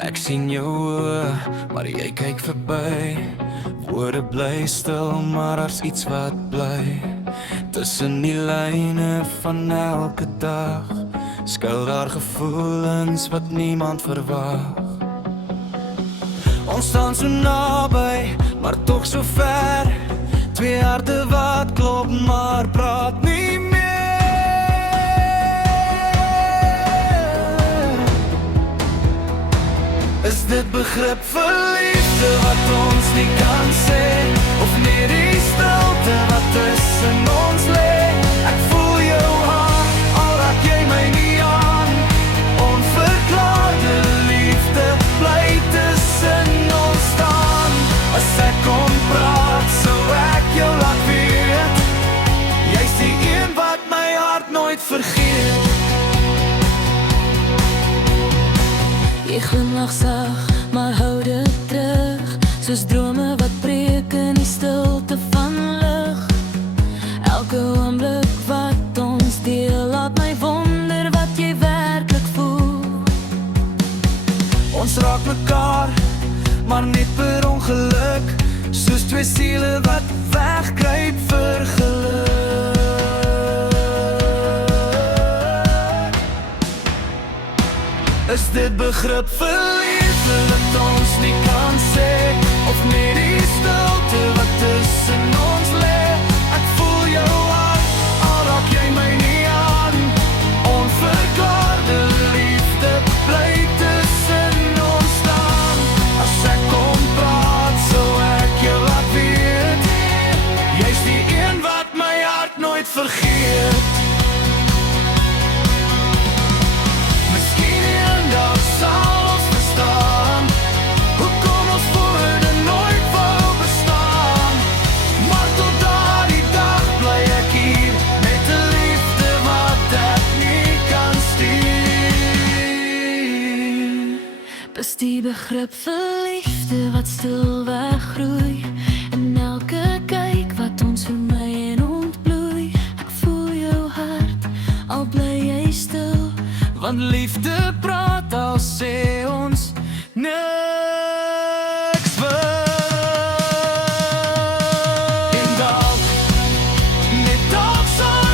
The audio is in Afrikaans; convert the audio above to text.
Ek sien jou oë, maar jy kyk verby. Woorde bly stil, maar daar's iets wat bly. Tussen die lyne van elke dag skuil daar gevoelens wat niemand verwag. Ons staan so naby, maar tog so ver. Twee harte wat klop, maar praat nie meer. Is dit begrip vir liefde wat ons nie kan sê? Of net die stilte wat tussen ons lê? Ek voel jou hart, al raak jy my nie aan. Onverklaarde liefde bly tussen ons staan. As ek kon praat, sou ek jou laat weet. Jy's die een wat my hart nooit vergeet. Jy glimlach sag, maar hou dit terug. Soos drome wat breek in die stilte van lig. Elke oomblik wat ons deel, laat my wonder wat jy werklik voel. Ons raak mekaar, maar net per ongeluk. Soos twee siele wat wegkruip vir geluk. Is dit begrip vir liefde wat ons nie kan sê? Of net die stilte wat tussen ons lê? Ek voel jou hart, al raak jy my nie aan. Onverklaarde liefde bly tussen ons staan. As ek kon praat, sou ek jou laat weet. Jy's die een wat my hart nooit vergeet. Sal ons verstaan hoekom ons woorde nooit wou bestaan. Maar tot daardie dag bly ek hier met 'n liefde wat ek nie kan stuur. Dis die begrip vir liefde wat stilweg groei. En elke kyk wat ons vermy en ontbloei. Ek voel jou hart, al bly jy stil. Want liefde praat al sê ons niks wil. En dalk, net dalk sal